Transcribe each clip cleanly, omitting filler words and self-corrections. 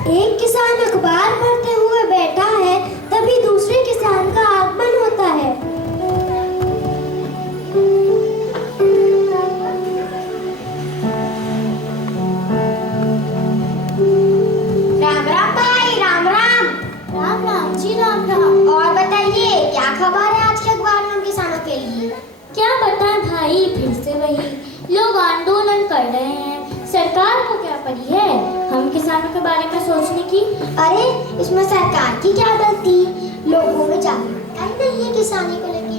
एक किसान अखबार पढ़ते हुए बैठा है, तभी दूसरे किसान का आगमन होता है। राम राम भाई, राम राम। राम राम जी, राम राम। और बताइए, क्या खबर है आज के अखबार में हम किसानों के लिए? क्या बताएं भाई, फिर से वही लोग आंदोलन कर रहे हैं। सरकार को क्या पड़ी है हम किसानों के बारे में सोचने की। अरे इसमें सरकार की क्या गलती? लोगों में जागरूकता ही नहीं है किसानी को लेके।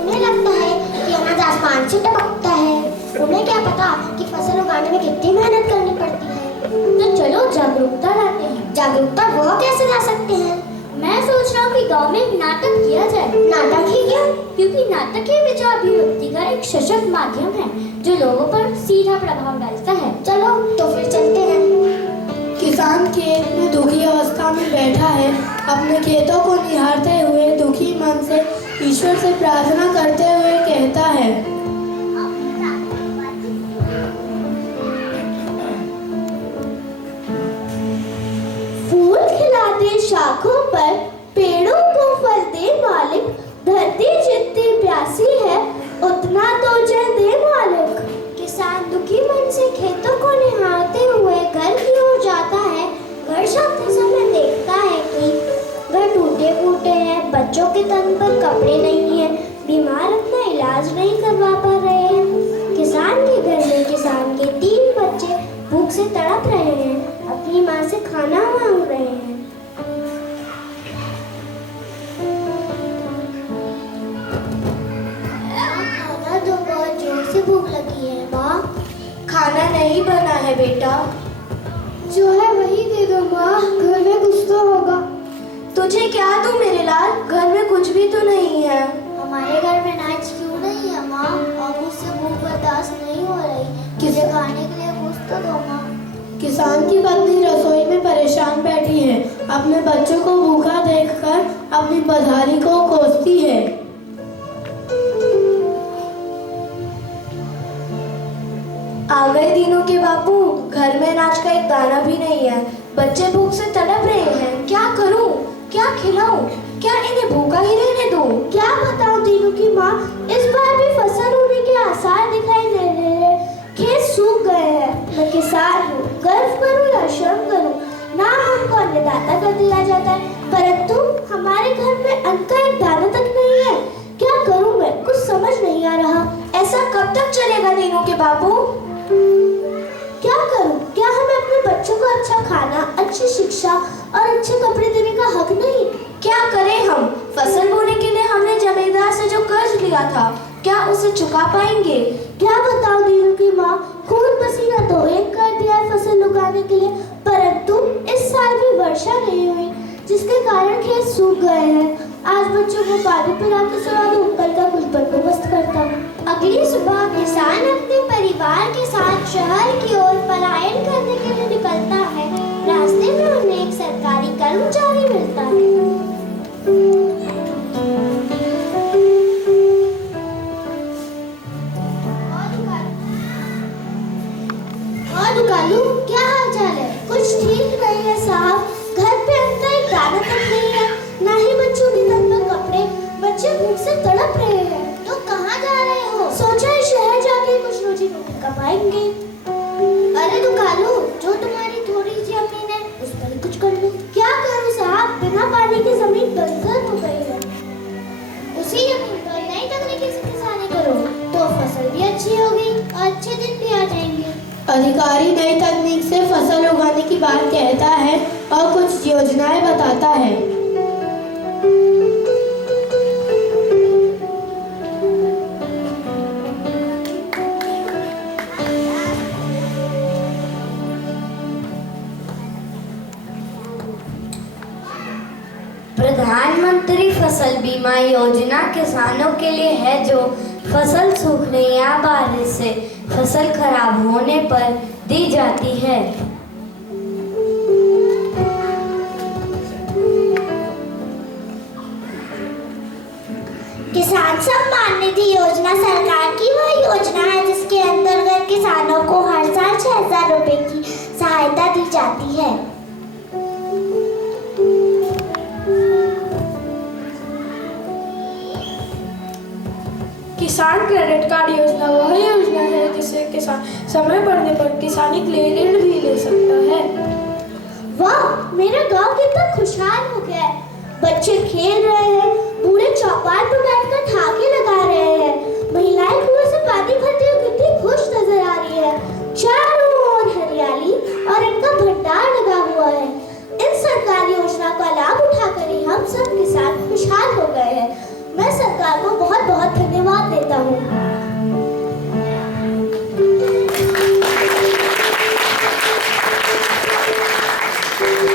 उन्हें लगता है कि अनाज आसमान से टपकता है। उन्हें क्या पता कि फसल उगाने में कितनी मेहनत करनी पड़ती है। तो चलो जागरूकता लाते हैं। जागरूकता वो कैसे ला सकते हैं? मैं सोच रहा हूँ कि गांव में एक नाटक किया जाए। नाटक ही क्या? क्योंकि नाटक ही विचार अभिव्यक्ति का एक सशक्त माध्यम है जो लोगों पर सीधा प्रभाव डालता है। चलो तो फिर चलते हैं। किसान खेत में दुखी अवस्था में बैठा है। अपने खेतों को निहारते हुए दुखी मन से ईश्वर से प्रार्थना करते हुए कहता है, फूल खिलाते शाखों पर, पेड़ों को फल दे मालिक। धरती जितनी प्यासी है, उतना तो जल दे मालिक। किसान दुखी मन से खेतों को निहारते हुए घर की ओर जाता है। घर जाते समय देखता है कि घर टूटे फूटे हैं, बच्चों के तन पर कपड़े नहीं है, बीमार अपना इलाज नहीं करवा पा रहे हैं। किसान के घर में किसान के 3 बच्चे भूख से तड़प रहे हैं, अपनी माँ से खाना मांग रहे हैं। खाना तो बहुत जोर से भूख लगी है माँ। खाना नहीं बना है बेटा। जो है वही दे दो माँ, घर में कुछ तो होगा। तुझे क्या दूं मेरे लाल, घर में कुछ भी तो नहीं है। हमारे घर में अनाज क्यों नहीं है माँ? अब मुझसे भूख बर्दाश्त नहीं हो रही, मुझे खाने के लिए कुछ तो दो माँ। किसान की पत्नी रसोई में परेशान बैठी है। अपने बच्चों को भूखा देखकर अपनी पधारी को कोसती है। आ गए दिनों के बापू, घर में अनाज का एक दाना भी नहीं है। बच्चे भूख से तड़प रहे हैं। क्या करूं, क्या खिलाऊं, क्या इन्हें भूखा ही रहने दूं? क्या बताऊं दीनू की माँ, इस बार भी फसल होने के आसार दिखाई दे रहे हैं। खेत सूख गए हैं। मैं किसान हूँ, गर्व करूँ या शर्म करूँ? ना हमको अन्नदाता कर दिया जाता है, परंतु हमारे घर में अन्न का एक दाना तक नहीं है। क्या करूँ मैं, कुछ समझ नहीं आ रहा। ऐसा कब तक चलेगा दिनों के बापू? क्या करूं? क्या हमें अपने बच्चों को अच्छा खाना, अच्छी शिक्षा और अच्छे कपड़े देने का हक नहीं? क्या करें हम? फसल बोने के लिए हमने जमींदार से जो कर्ज लिया था, क्या उसे चुका पाएंगे? क्या बताऊं दीनू की माँ, खून पसीना तो एक कर दिया है फसल उगाने के लिए, परंतु इस साल भी वर्षा नहीं हुई, जिसके कारण खेत सूख गए हैं। आज बच्चों को पानी पिला के सुला दूं, कल का कुछ बंदोबस्त करता हूँ। अगली सुबह किसान अपने परिवार के साथ शहर की ओर पलायन करने के लिए निकलता है। रास्ते में उन्हें एक सरकारी कर्मचारी मिलता है। और दुकालू, क्या हाल चाल है? कुछ ठीक नहीं है साहब। घर पे अन्न का एक दाना तक नहीं है, ना ही बच्चों के तन पर कपड़े। बच्चे भूख से तड़प रहे हैं। तो कहाँ जा रहे हो? सोचा है शहर जाके कुछ रोजी रोटी कमाएंगे। अरे दुकालू, जो तुम्हारी थोड़ी सी जमीन है उस पर कुछ कर लो। क्या करूँ साहब, बिना पानी की जमीन बंजर हो गई है। उसी जमीन पर नई तकनीकी से किसानी करो तो फसल भी अच्छी होगी और अच्छे दिन भी आ जाएंगे। अधिकारी नई तकनीक से फसल उगाने की बात कहता है और कुछ योजनाएं बताता है। प्रधानमंत्री फसल बीमा योजना किसानों के लिए है जो फसल सूखने या बारिश से फसल खराब होने पर दी जाती है। किसान सम्मान निधि योजना सरकार की वह योजना है जिसके अंतर्गत किसानों को हर साल 6,000 रुपए की सहायता दी जाती है। किसान क्रेडिट कार्ड योजना वह योजना है जिससे किसान समय पड़ने पर किसानी के लिए ऋण भी ले सकता है। वाह, मेरा गांव कितना खुशहाल हो गया है। बच्चे खेल रहे हैं, बूढ़े चौपाल पर बैठकर ठहाके लगा रहे हैं, महिलाएं कुएं से पानी भरते हुए कितनी खुश नजर आ रही है। चारों ओर हरियाली और इनका भंडार लगा हुआ है। इन सरकारी योजना का लाभ उठाकर ही हम सब किसान खुशहाल हो गए हैं। मैं सरकार को बहुत बहुत धन्यवाद देता हूँ।